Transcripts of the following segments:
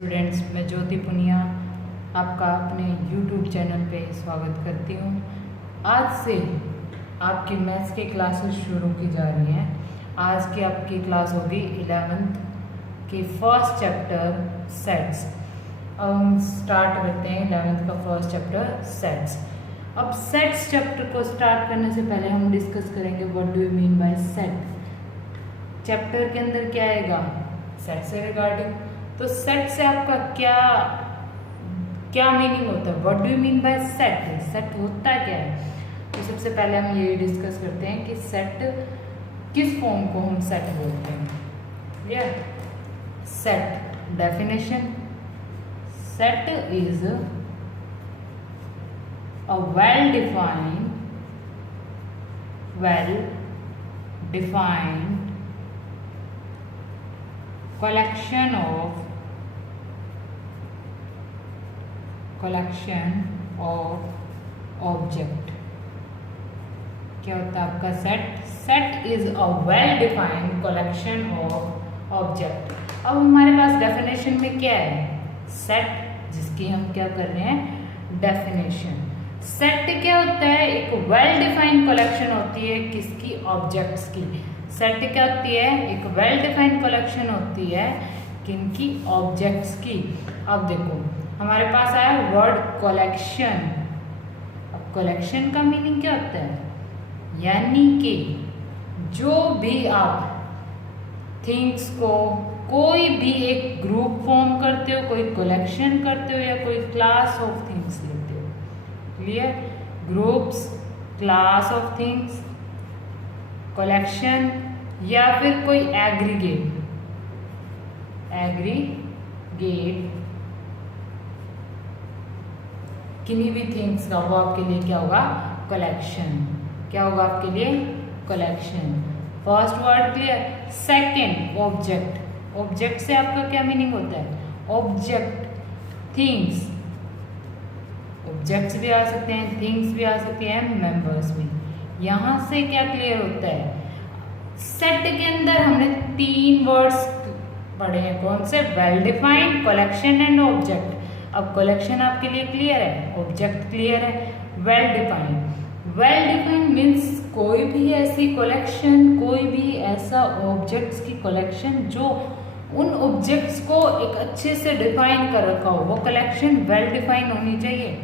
Students, मैं ज्योति पुनिया आपका अपने YouTube चैनल पे स्वागत करती हूँ। आज से आपकी मैथ्स की क्लासेस शुरू की जा रही हैं। आज की आपकी क्लास होगी 11th की फर्स्ट चैप्टर सेट्स। अब हम स्टार्ट करते हैं 11th का फर्स्ट चैप्टर सेट्स। अब सेट्स चैप्टर को स्टार्ट करने से पहले हम डिस्कस करेंगे what do you mean by set. Chapter के अंदर क्या आएगा? सेट से रिगार्डिंग। तो सेट से आपका क्या क्या मीनिंग होता है? What do you mean by set? Set होता क्या है? तो सबसे पहले हम ये डिस्कस करते हैं कि सेट किस फॉर्म को हम सेट बोलते हैं। Clear? Set definition, set is a well defined collection of object. क्या होता है आपका set? Set is a well defined collection of object. अब हमारे पास डेफिनेशन में क्या है? सेट, जिसकी हम क्या कर रहे हैं? डेफिनेशन। सेट क्या होता है? एक वेल डिफाइंड कलेक्शन होती है किसकी? ऑब्जेक्ट्स की। सेट क्या होती है? एक वेल डिफाइंड कलेक्शन होती है किनकी? ऑब्जेक्ट्स की। अब देखो हमारे पास आया वर्ड कलेक्शन। अब कलेक्शन का मीनिंग क्या होता है? यानी कि जो भी आप थिंग्स को कोई भी एक ग्रुप फॉर्म करते हो, कोई कलेक्शन करते हो या कोई क्लास ऑफ थिंग्स लेते हो। Clear? Groups, class of things, collection या फिर कोई एग्रीगेट किन्हीं भी थिंग्स का, वो आपके लिए क्या होगा? कलेक्शन। क्या होगा आपके लिए? Collection. First word clear. Second object. Object से आपका क्या मीनिंग होता है? Object, things. ऑब्जेक्ट्स भी आ सकते हैं, थिंग्स भी आ सकती हैं, मेंबर्स भी। यहां से क्या क्लियर होता है? सेट के अंदर हमने तीन वर्ड्स पढ़े हैं। कौन से? Well defined, collection and object. अब कलेक्शन आपके लिए क्लियर है, ऑब्जेक्ट क्लियर है। वेल डिफाइंड मीन्स कोई भी ऐसी कलेक्शन, कोई भी ऐसा ऑब्जेक्ट्स की कलेक्शन जो उन ऑब्जेक्ट्स को एक अच्छे से डिफाइन कर रखा हो, वो कलेक्शन वेल डिफाइन होनी चाहिए।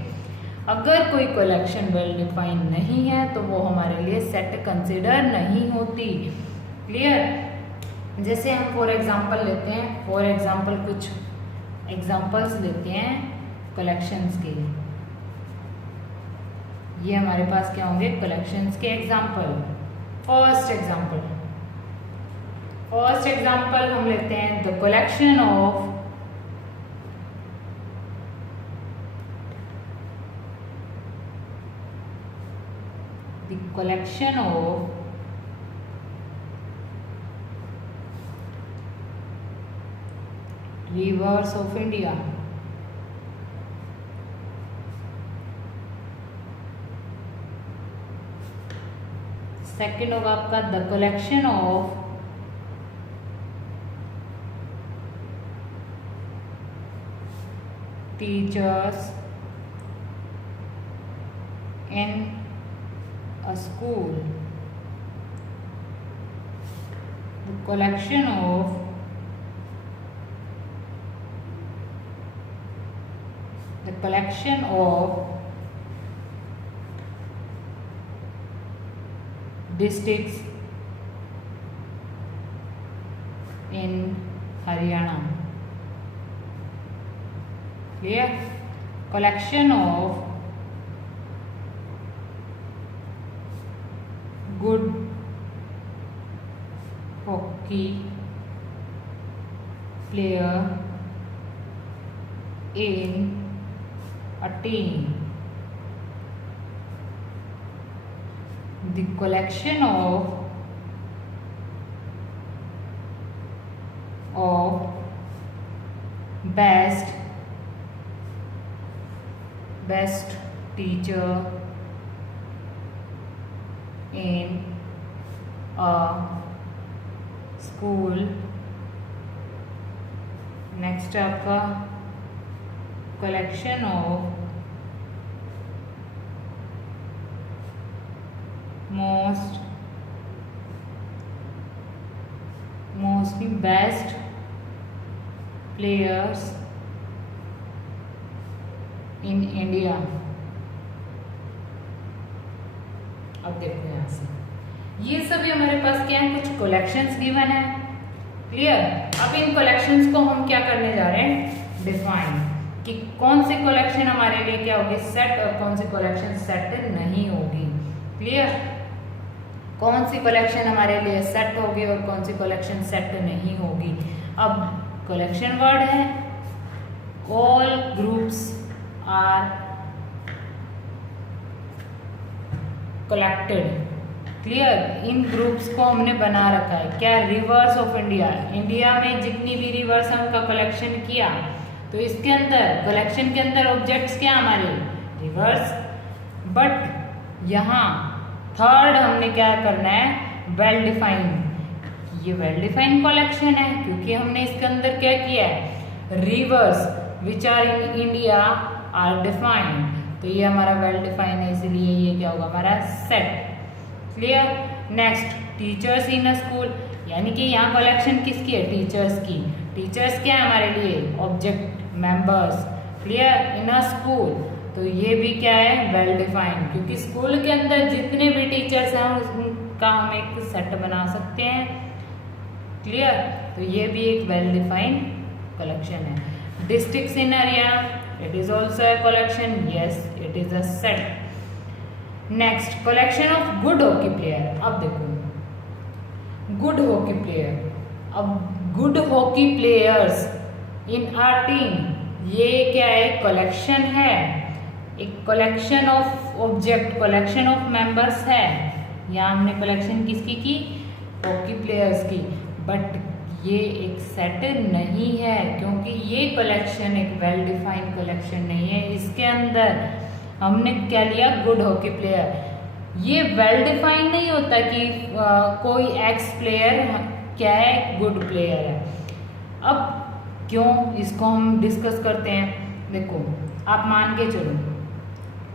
अगर कोई कलेक्शन वेल डिफाइन नहीं है तो वो हमारे लिए सेट कंसिडर नहीं होती। क्लियर? जैसे हम फॉर एग्जांपल लेते हैं, फॉर एग्जांपल कुछ एग्जांपल्स लेते हैं कलेक्शंस के। ये हमारे पास क्या होंगे? कलेक्शंस के एग्जांपल। फर्स्ट एग्जांपल हम लेते हैं the collection of rivers of India। Second होगा आपका the collection of teachers in a school. The collection of districts in Haryana। Clear? Collection of good hockey player in a team। The collection of best teacher in a school next आपका collection of mostly best players in India. अब देखो यहाँ से ये सभी हमारे पास क्या है, कुछ कलेक्शंस गिवन है। क्लियर। अब इन कलेक्शंस को हम क्या करने जा रहे हैं, डिफाइन, कि कौन सी कलेक्शन हमारे लिए क्या होगी, सेट, और कौन सी कलेक्शन सेट नहीं होगी। क्लियर। कौन सी कलेक्शन हमारे लिए सेट होगी और कौन सी कलेक्शन सेट नहीं होगी। अब कलेक्शन वर्ड है all groups are collected. Clear. इन ग्रुप्स को हमने बना रखा है क्या, रिवर्स ऑफ इंडिया। इंडिया में जितनी भी रिवर्स है उनका कलेक्शन किया, तो इसके अंदर कलेक्शन के अंदर ऑब्जेक्ट्स क्या हमारे, रिवर्स। बट यहाँ थर्ड हमने क्या करना है, वेल डिफाइंड। ये वेल डिफाइंड कलेक्शन है क्योंकि हमने इसके अंदर क्या किया है, rivers which are in India are defined. तो ये हमारा वेल डिफाइंड है, इसलिए ये क्या होगा हमारा set. Clear. Next teachers in a school, यानी कि यहाँ कलेक्शन किसकी है, टीचर्स की। टीचर्स क्या है हमारे लिए, object members. Clear. In a school, तो ये भी क्या है, वेल डिफाइंड, क्योंकि स्कूल के अंदर जितने भी टीचर्स हैं उनका हम एक सेट बना सकते हैं। क्लियर। तो ये भी एक वेल डिफाइंड कलेक्शन है। Districts in Haryana, it is also a collection, yes it is a set। Next collection of good hockey player. अब देखो गुड हॉकी प्लेयर, अब good hockey players in our team, ये क्या है, कलेक्शन है, एक collection of object, collection of members है। यहाँ हमने कलेक्शन किसकी की, हॉकी प्लेयर्स की। बट ये एक सेट नहीं है क्योंकि ये कलेक्शन एक वेल डिफाइंड कलेक्शन नहीं है। इसके अंदर हमने क्या लिया, गुड हॉकी प्लेयर। ये वेल डिफाइंड नहीं होता कि कोई एक्स प्लेयर क्या है, गुड प्लेयर है। अब क्यों, इसको हम डिस्कस करते हैं। देखो आप मान के चलो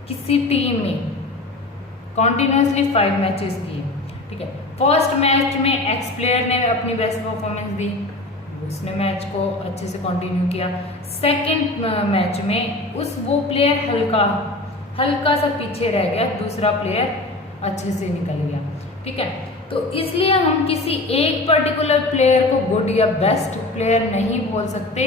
किसी टीम ने कॉन्टिन्यूसली 5 मैचेस किए, ठीक है। फर्स्ट मैच में एक्स प्लेयर ने अपनी बेस्ट परफॉर्मेंस दी, उसने मैच को अच्छे से कंटिन्यू किया। सेकंड मैच में वो प्लेयर हल्का सा पीछे रह गया, दूसरा प्लेयर अच्छे से निकल गया, ठीक है। तो इसलिए हम किसी एक पर्टिकुलर प्लेयर को गुड या बेस्ट प्लेयर नहीं बोल सकते,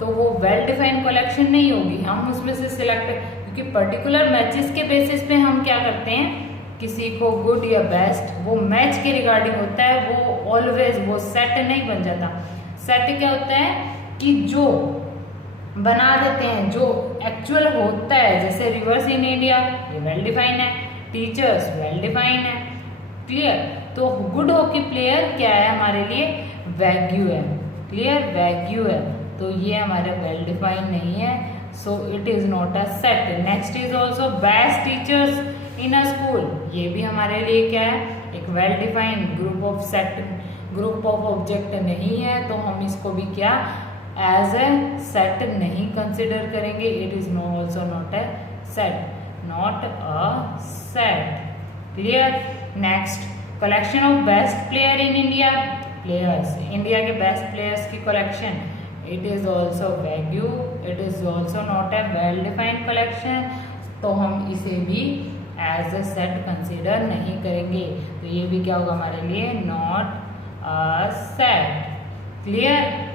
तो वो वेल डिफाइंड कलेक्शन नहीं होगी। हम उसमें से सिलेक्ट, क्योंकि पर्टिकुलर मैचेस के बेसिस पे हम क्या करते हैं, किसी को गुड या बेस्ट, वो मैच के रिगार्डिंग होता है, वो ऑलवेज वो सेट नहीं बन जाता। सेट क्या होता है कि जो बना देते हैं, जो एक्चुअल होता है, जैसे रिवर्स इन इंडिया ये वेल डिफाइंड है, टीचर्स वेल डिफाइंड है। क्लियर। तो गुड हॉकी प्लेयर क्या है हमारे लिए, वैग्यू है। क्लियर, वैग्यू है, तो ये हमारे वेल डिफाइंड नहीं है, so it is not a set. Next is also best teachers in a school, ये भी हमारे लिए क्या है, एक well defined group of set, group of object नहीं है, तो हम इसको भी क्या एज ए सेट नहीं कंसिडर करेंगे। It is no also not a set, not a set. Clear. Next collection of best player in India, players, India के बेस्ट प्लेयर्स की collection, it is also wagyu, it is also not A well defined collection, तो हम इसे भी as a set consider नहीं करेंगे। तो ये भी क्या होगा हमारे लिए, नॉट अ सेट। क्लियर।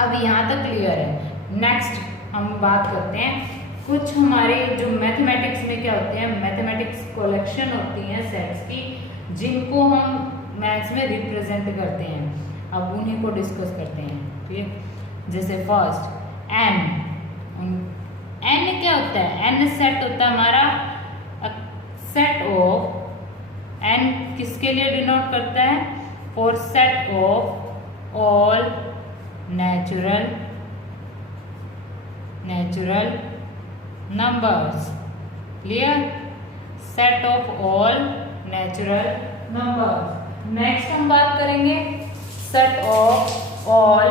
अब यहाँ तक क्लियर है। नेक्स्ट हम बात करते हैं कुछ हमारे जो मैथमेटिक्स में क्या होते हैं, मैथमेटिक्स कलेक्शन होती हैं सेट्स की, जिनको हम मैथ्स में रिप्रेजेंट करते हैं। अब उन्हीं को डिस्कस करते हैं। ठीक है। जैसे फर्स्ट एन, एन क्या होता है, एन सेट होता है हमारा, सेट ऑफ, एन किसके लिए डिनोट करता है, for set of all natural numbers. Clear. Set of all natural numbers. Next हम बात करेंगे set of all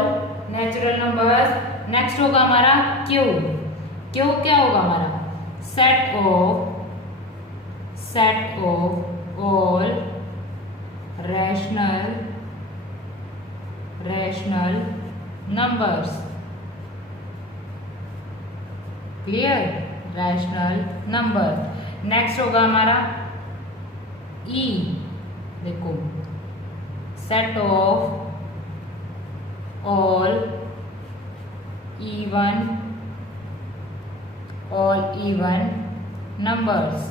natural numbers. Next होगा हमारा क्यू। क्यू क्या होगा हमारा? Set of all rational numbers. Clear? Rational number. Next होगा हमारा ई। देखो, set of all even numbers।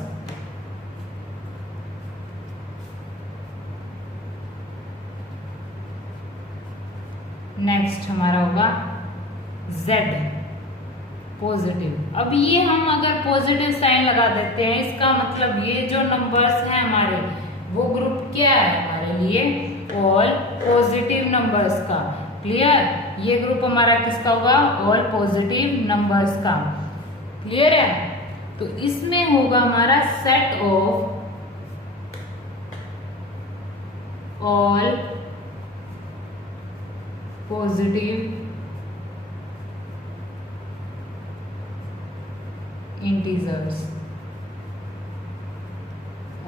Next हमारा होगा Z, पॉजिटिव। अब ये हम अगर पॉजिटिव साइन लगा देते हैं, इसका मतलब ये जो नंबर्स हैं हमारे, वो ग्रुप क्या है हमारे लिए? ऑल पॉजिटिव नंबर्स का। क्लियर? ये ग्रुप हमारा किसका होगा? ऑल पॉजिटिव नंबर्स का। क्लियर है? तो इसमें होगा हमारा set of all positive integers.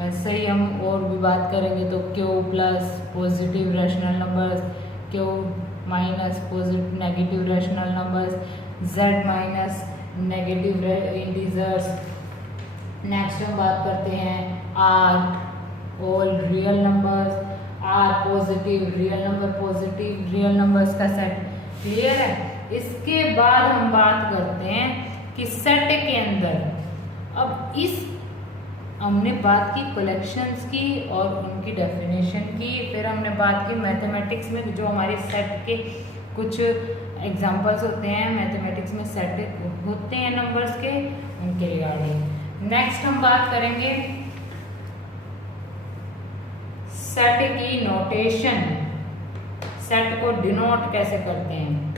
ऐसे ही हम और भी बात करेंगे तो Q plus positive rational numbers, Q minus positive negative rational numbers, Z minus negative integers. Next हम बात करते हैं R, all real numbers. R positive real numbers का सेट। क्लियर है? इसके बाद हम बात करते हैं कि सेट के अंदर, अब इस हमने बात की कलेक्शंस की और उनकी डेफिनेशन की, फिर हमने बात की मैथमेटिक्स में जो हमारे सेट के कुछ एग्जांपल्स होते हैं, मैथमेटिक्स में सेट होते हैं नंबर्स के, उनके रिगार्डिंग। नेक्स्ट हम बात करेंगे सेट की नोटेशन। सेट को डिनोट कैसे करते हैं?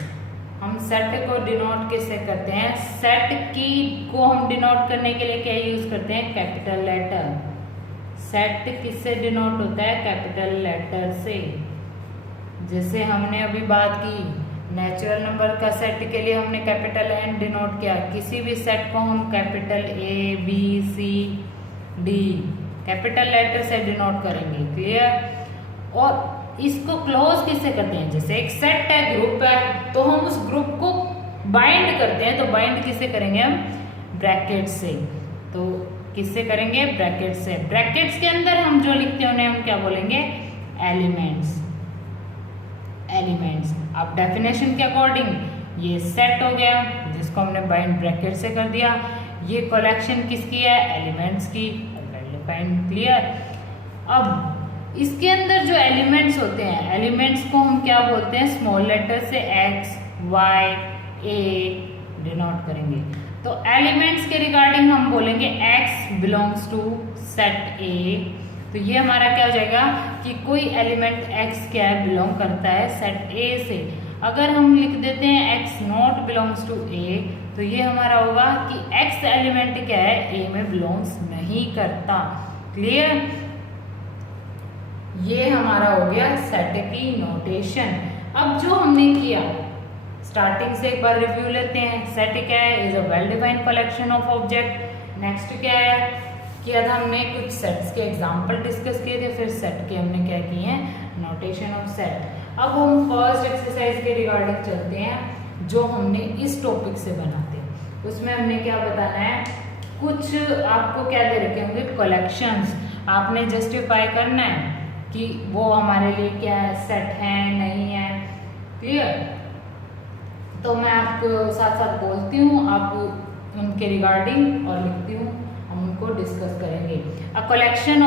हम सेट को डिनोट कैसे करते हैं? सेट की को हम डिनोट करने के लिए क्या यूज करते हैं? Capital letter. सेट किससे डिनोट होता है? कैपिटल लेटर से। जैसे हमने अभी बात की नेचुरल नंबर का सेट के लिए हमने कैपिटल एन डिनोट किया। किसी भी सेट को हम capital A B C D capital letter से डिनोट करेंगे। क्लियर? और इसको क्लोज किससे करते हैं? जैसे एक सेट है, ग्रुप है, तो हम उस ग्रुप को बाइंड करते हैं, तो बाइंड किससे करेंगे हम? ब्रैकेट से। तो किससे करेंगे? ब्रैकेट से। ब्रैकेट्स के अंदर हम जो लिखते हैं उन्हें हम क्या बोलेंगे? एलिमेंट्स। एलिमेंट्स। अब डेफिनेशन के अकॉर्डिंग ये सेट हो गया जिसको हमने बाइंड ब्रैकेट से कर दिया। ये कलेक्शन किसकी है? एलिमेंट्स की। क्लियर? अब इसके अंदर जो एलिमेंट्स होते हैं, एलिमेंट्स को हम क्या बोलते हैं? स्मॉल लेटर से एक्स वाई ए डिनोट करेंगे। तो एलिमेंट्स के रिगार्डिंग हम बोलेंगे X belongs to set A. तो ये हमारा क्या हो जाएगा कि कोई एलिमेंट एक्स क्या है? बिलोंग करता है सेट ए से। अगर हम लिख देते हैं एक्स नॉट बिलोंग्स टू ए, तो ये हमारा होगा कि एक्स एलिमेंट क्या है? ए में बिलोंग्स नहीं करता। क्लियर? ये हमारा हो गया सेट की नोटेशन। अब जो हमने किया, स्टार्टिंग से एक बार रिव्यू लेते हैं। सेट क्या है? Is a well defined collection of object. Next क्या है? किया था हमने कुछ सेट्स के एग्जांपल डिस्कस किए थे, फिर सेट के हमने क्या किए हैं? Notation of set. अब हम फर्स्ट एक्सरसाइज के रिगार्डिंग चलते हैं जो हमने इस टॉपिक से बनाते हैं। उसमें हमने क्या बताना है? कुछ आपको क्या दे रखे होंगे? कलेक्शंस। आपने जस्टिफाई करना है कि वो हमारे लिए क्या है? सेट है नहीं है। क्लियर? तो मैं आपको साथ साथ बोलती हूँ, आप उनके रिगार्डिंग और लिखती हूँ, हम उनको डिस्कस करेंगे। अ कलेक्शन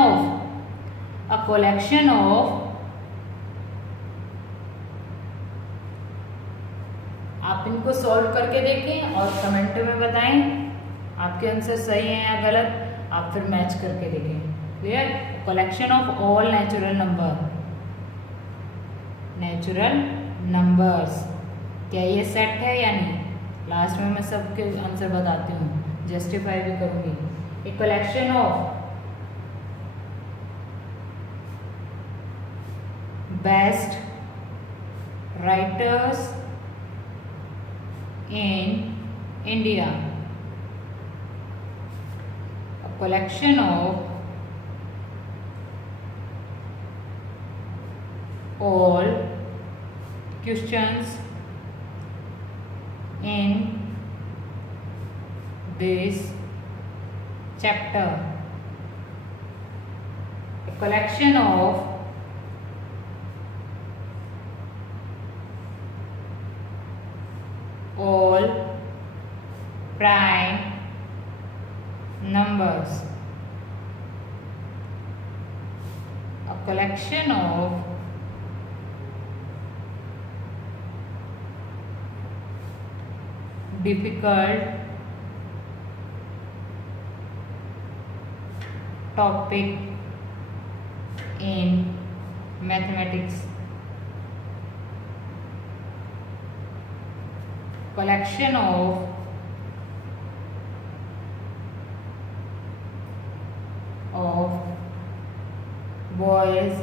ऑफ आप इनको सॉल्व करके देखें और कमेंट में बताएं आपके आंसर सही है या गलत। आप फिर मैच करके देखें। Clear? Collection of all natural numbers. क्या ये सेट है या नहीं? लास्ट में मैं सबके आंसर बताती हूँ, जस्टिफाई भी करूंगी। A collection of best writers in India. A collection of all questions in this chapter. A collection of all prime numbers. A collection of difficult topic in mathematics. Collection of boys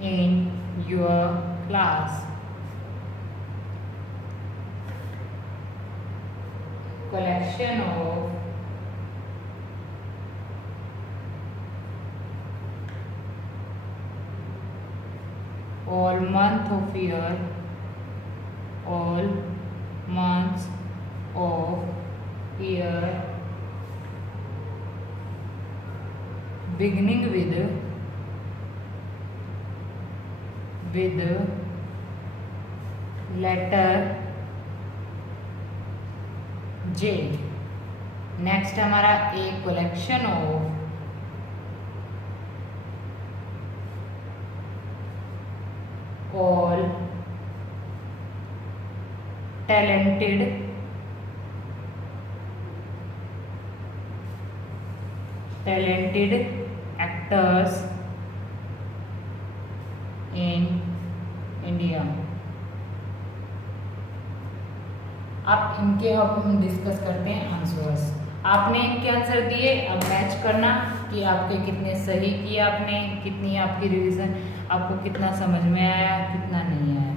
in your class. Collection of all month of year, all months of year, beginning with letter J. Next हमारा एक collection of all talented actors in India. अब इनके हम discuss करते हैं answers. आपने इनके answer दिए, अब मैच करना कि आपके कितने सही किए आपने, कितनी आपकी रिवीजन, आपको कितना समझ में आया, कितना नहीं आया।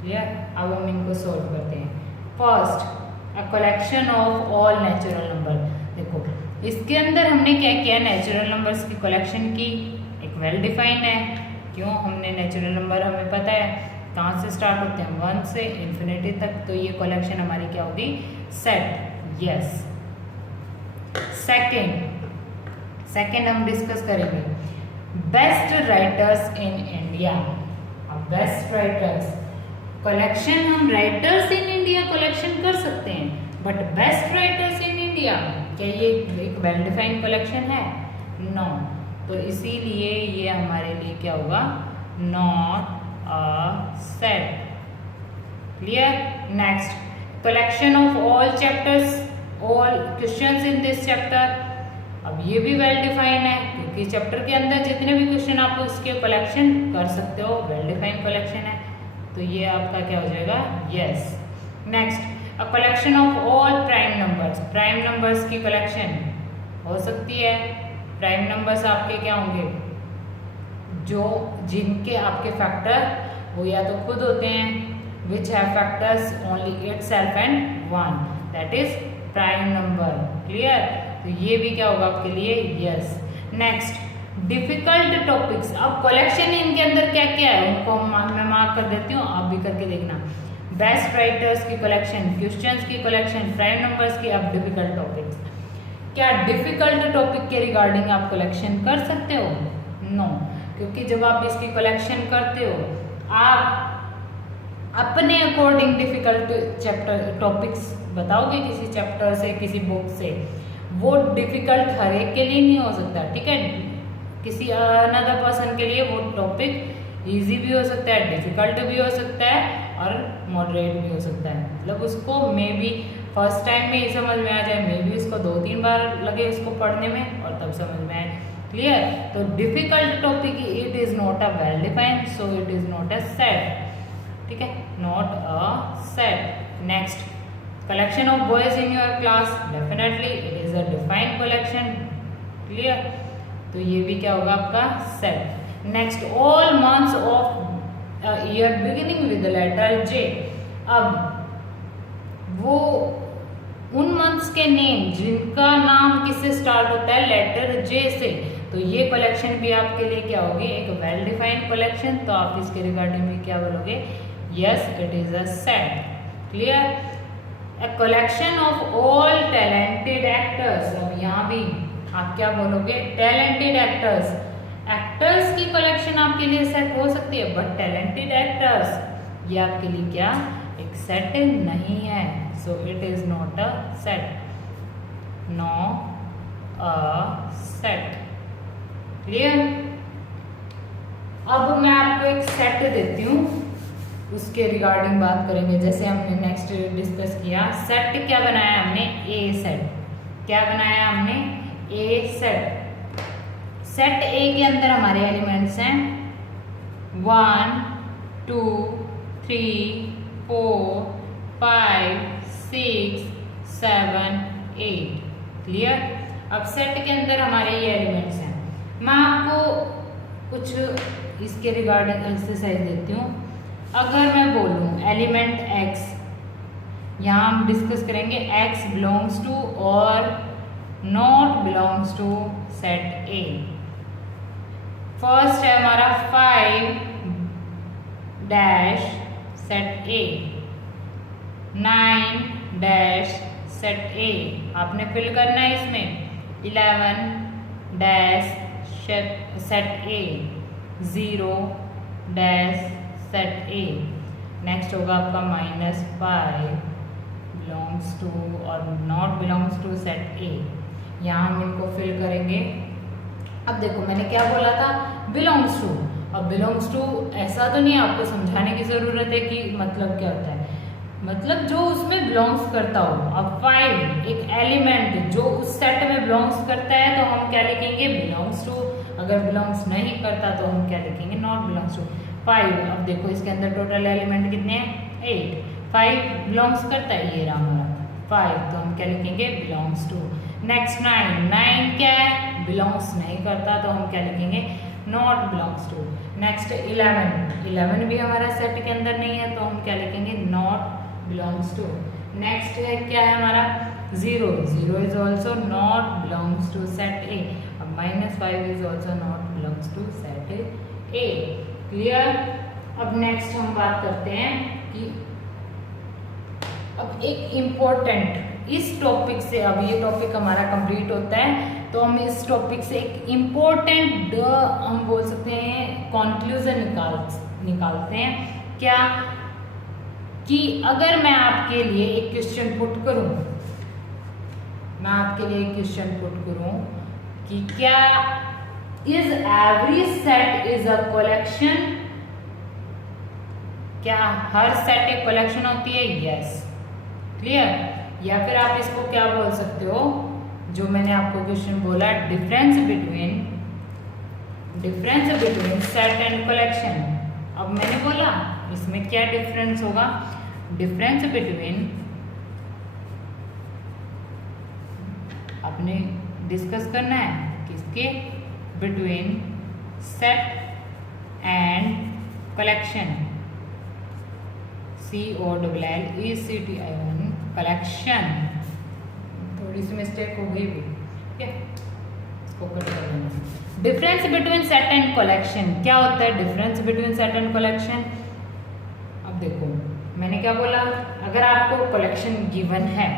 क्लियर? अब हम इनको सोल्व करते हैं। First, a collection of all natural number. देखो इसके अंदर हमने क्या किया, नेचुरल नंबर्स की कलेक्शन की। एक वेल डिफाइंड है, क्यों? हमने नेचुरल नंबर हमें पता है कहाँ से स्टार्ट होते हैं, 1 से इन्फिनिटी तक। तो ये कलेक्शन हमारी क्या होगी, सेट। यस। सेकेंड हम डिस्कस करेंगे बेस्ट राइटर्स इन इंडिया। अब बेस्ट राइटर्स कलेक्शन, हम राइटर्स इन इंडिया कलेक्शन कर सकते हैं, but best writers in India, क्या ये एक वेल डिफाइंड कलेक्शन है? नो। तो इसीलिए ये हमारे लिए क्या होगा, not a set. Clear? Next, collection of all chapters, all questions in this chapter. अब ये भी वेल डिफाइंड है, क्योंकि चैप्टर के अंदर जितने भी क्वेश्चन आप उसके कलेक्शन कर सकते हो, वेल डिफाइंड कलेक्शन है। तो ये आपका क्या हो जाएगा, yes. Next, a collection of all prime numbers. Prime numbers की कलेक्शन हो सकती है। प्राइम नंबर्स आपके क्या होंगे, जो जिनके आपके फैक्टर वो या तो खुद होते हैं, which have factors only itself and 1, that is prime number. Clear? तो ये भी क्या होगा आपके लिए, यस। Next, difficult topics. अब कलेक्शन इनके अंदर क्या क्या है उनको मैं मार्क कर देती हूँ, आप भी करके देखना। बेस्ट राइटर्स की कलेक्शन, क्वेश्चंस की कलेक्शन, प्राइम नंबर्स की, अब डिफिकल्ट टॉपिक्स। क्या डिफिकल्ट टॉपिक के रिगार्डिंग आप कलेक्शन कर सकते हो? नो, क्योंकि जब आप इसकी कलेक्शन करते हो आप अपने अकॉर्डिंग डिफिकल्ट चैप्टर टॉपिक्स बताओगे किसी चैप्टर से, किसी बुक से। वो डिफिकल्ट हर एक के लिए नहीं हो सकता, ठीक है? किसी अनदर पर्सन के लिए वो टॉपिक इजी भी हो सकता है, डिफिकल्ट भी हो सकता है और मॉडरेट भी हो सकता है। मतलब उसको मे बी फर्स्ट टाइम में ही समझ में आ जाए, मे बी उसको 2-3 बार लगे उसको पढ़ने में और तब समझ में आए। क्लियर? तो difficult topic it is not a well defined, so it is not a set. ठीक है, not a set. Next, collection of boys in your class, definitely it is a defined collection. Clear? तो ये भी क्या होगा आपका, set. नेक्स्ट, all months of year beginning with the letter J. अब वो उन मंथ्स के नेम जिनका नाम किससे स्टार्ट होता है, लेटर जे से। तो ये कलेक्शन भी आपके लिए क्या होगी, एक वेल डिफाइंड कलेक्शन। तो आप इसके रिगार्डिंग में क्या बोलोगे, yes it is a set. Clear, a collection of all talented actors. अब यहाँ भी आप क्या बोलोगे, टैलेंटेड एक्टर्स। एक्टर्स की कलेक्शन आपके लिए सेट हो सकती है, बट टैलेंटेड एक्टर्स ये आपके लिए क्या, एक सेट नहीं है। So it is not a set, no a set. Clear. अब मैं आपको एक सेट देती हूँ, उसके रिगार्डिंग बात करेंगे। जैसे हमने नेक्स्ट डिस्कस किया, सेट क्या बनाया हमने, ए सेट। क्या बनाया हमने, ए सेट। सेट ए के अंदर हमारे एलिमेंट्स हैं 1 2 3 4 5 6 7 8। क्लियर। अब सेट के अंदर हमारे ये एलिमेंट्स हैं। मैं आपको कुछ इसके रिगार्डिंग एक्सरसाइज देती हूँ। अगर मैं बोलूँ एलिमेंट x, यहाँ हम डिस्कस करेंगे x बिलोंग्स टू और not belongs to set A। First है हमारा 5 dash set A, 9 dash set A। आपने फिल करना है इसमें 11 dash set A, 0 dash set A। Next होगा आपका -5 बिलोंग्स टू और not belongs to set A। यहाँ हम इनको फिल करेंगे। अब देखो मैंने क्या बोला था, बिलोंग्स टू। अब बिलोंग्स टू ऐसा तो नहीं आपको समझाने की जरूरत है कि मतलब क्या होता है, मतलब जो उसमें बिलोंग्स करता हो। अब 5 एक एलिमेंट जो उस सेट में बिलोंग्स करता है तो हम क्या लिखेंगे, बिलोंग्स टू। अगर बिलोंग्स नहीं करता तो हम क्या लिखेंगे, नॉट बिलोंग्स टू। 5, अब देखो इसके अंदर टोटल एलिमेंट कितने हैं, 8। 5 बिलोंग्स करता है, ये रहा हमारा 5, तो हम क्या लिखेंगे, बिलोंग्स टू। नेक्स्ट 9 क्या है, बिलोंग्स नहीं करता तो हम क्या लिखेंगे, नॉट बिलोंग्स टू। नेक्स्ट 11 भी हमारा सेट के अंदर नहीं है तो हम क्या लिखेंगे, नॉट बिलोंग्स टू। नेक्स्ट है क्या है हमारा 0 is also not belongs to set A. अब -5 is also not belongs to set A. Clear. अब नेक्स्ट हम बात करते हैं कि अब एक इम्पोर्टेंट इस टॉपिक से, अब ये टॉपिक हमारा कंप्लीट होता है तो हम इस टॉपिक से एक इम्पोर्टेंट हम बोल सकते हैं कंक्लूजन निकालते हैं। क्या कि अगर मैं आपके लिए एक क्वेश्चन पुट करूं, मैं आपके लिए एक क्वेश्चन पुट करूं कि क्या is every set is a collection, क्या हर सेट एक कलेक्शन होती है, यस। क्लियर। या फिर आप इसको क्या बोल सकते हो, जो मैंने आपको क्वेश्चन बोला, difference between set and collection. अब मैंने बोला इसमें क्या डिफरेंस होगा, डिफरेंस बिटवीन, आपने डिस्कस करना है किसके, between set and collection, COLLECTION collection. थोड़ी सी मिस्टेक हो गई भी, ठीक है, इसको कट कर लेना। Difference between set and collection क्या होता है, difference between set and collection. अब देखो मैंने क्या बोला, अगर आपको कलेक्शन गिवन है,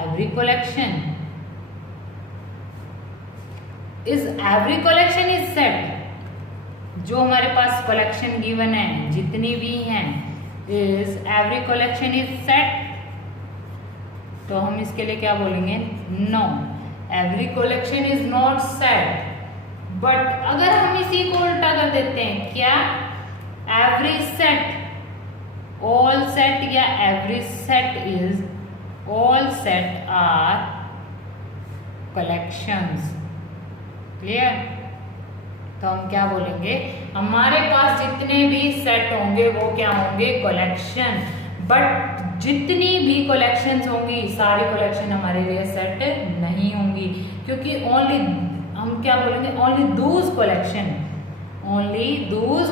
एवरी कलेक्शन इज सेट। जो हमारे पास कलेक्शन गिवन है जितनी भी हैं, is every collection is set. तो हम इसके लिए क्या बोलेंगे, no, every collection is not set. But अगर हम इसी को उल्टा कर देते हैं, क्या एवरी सेट, ऑल सेट या every set is, all set are collections. Clear. तो हम क्या बोलेंगे, हमारे पास जितने भी सेट होंगे वो क्या होंगे, कलेक्शन। बट जितनी भी कलेक्शंस होंगी सारी कलेक्शन हमारे लिए सेट नहीं होंगी, क्योंकि ओनली, हम क्या बोलेंगे, only those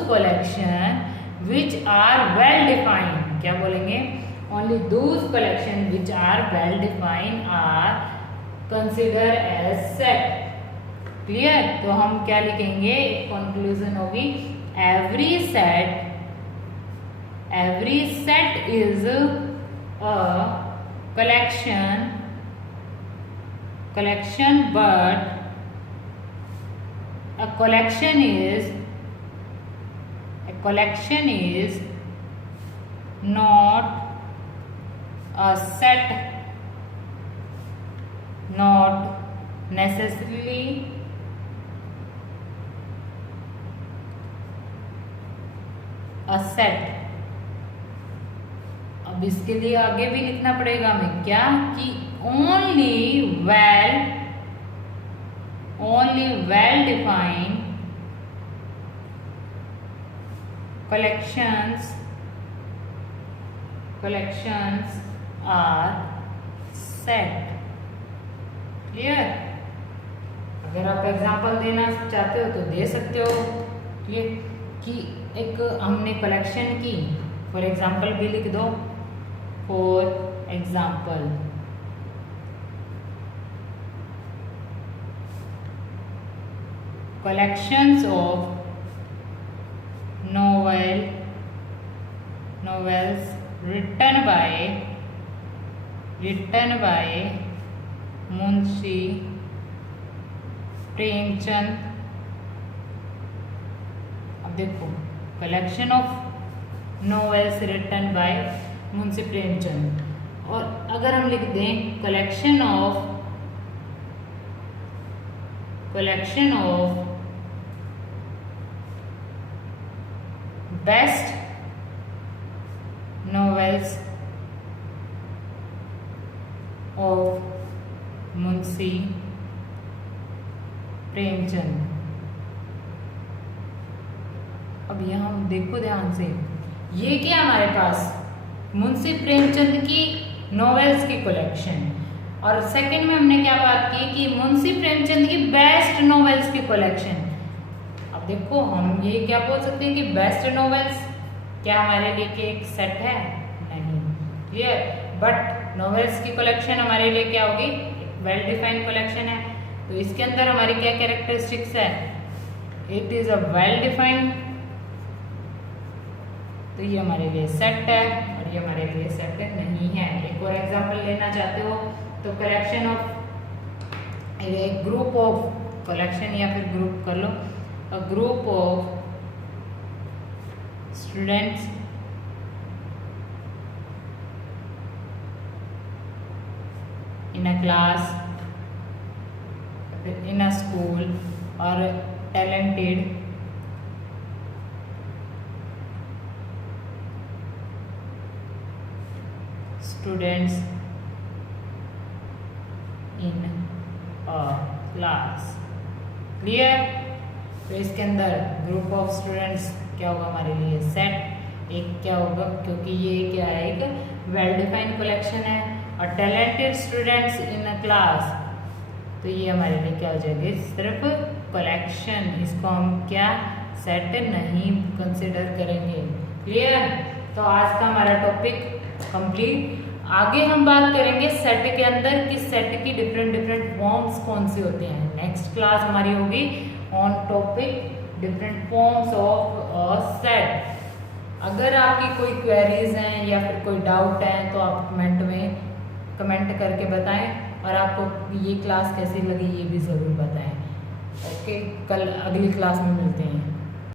collection which are well defined. क्या बोलेंगे, only those collection which are well defined are consider as set. Clear? तो हम क्या लिखेंगे, कंक्लूजन होगी every set is a collection but a collection is not a set, not necessarily a set। अब इसके लिए आगे भी लिखना पड़ेगा हमें क्या, कि only well defined collections are set। Clear? अगर आप एग्जांपल देना चाहते हो तो दे सकते हो। क्लियर? कि एक हमने कलेक्शन की, फॉर एग्जांपल भी लिख दो, for example collections of novels written by Munshi Premchand. अब देखो, collection of novels written by Munshi Premchand, और अगर हम लिख दें collection of best novels of Munshi Premchand. अब यहाँ देखो ध्यान से, ये क्या हमारे पास मुंशी प्रेमचंद की नॉवेल्स की कलेक्शन, और सेकंड में हमने क्या बात की कि मुंशी प्रेमचंद की बेस्ट नॉवेल्स की कलेक्शन। अब देखो हम ये क्या बोल सकते हैं कि बेस्ट नॉवेल्स क्या हमारे लिए कि एक सेट है? नहीं। क्लियर? बट नॉवेल्स की कलेक्शन हमारे लिए क्या होगी, एक वेल डिफाइंड कलेक्शन है। तो इसके अंदर हमारी क्या कैरेक्टरिस्टिक्स है, it is a well defined, तो ये हमारे लिए सेट है, और ये हमारे लिए सेट नहीं है। एक और एग्जांपल लेना चाहते हो तो कलेक्शन ऑफ, एक ग्रुप ऑफ, कलेक्शन या फिर ग्रुप कर लो, a group of students in a class, in a school, or talented students in a class। Clear? तो इसके अंदर ग्रुप ऑफ स्टूडेंट्स क्या होगा हमारे लिए सेट, एक क्या होगा, क्योंकि ये क्या है, एक वेल डिफाइंड कलेक्शन है, और talented students in a class, तो ये हमारे लिए क्या हो जाएगी, सिर्फ कलेक्शन, इसको हम क्या सेट नहीं कंसिडर करेंगे। क्लियर? तो आज का हमारा टॉपिक कंप्लीट। आगे हम बात करेंगे सेट के अंदर कि सेट की डिफरेंट फॉर्म्स कौन से होते हैं। नेक्स्ट क्लास हमारी होगी on topic different forms of set. अगर आपकी कोई क्वेरीज हैं या फिर कोई डाउट है तो आप कमेंट करके बताएं, और आपको ये क्लास कैसी लगी ये भी ज़रूर बताएं। ओके, कल अगली क्लास में मिलते हैं।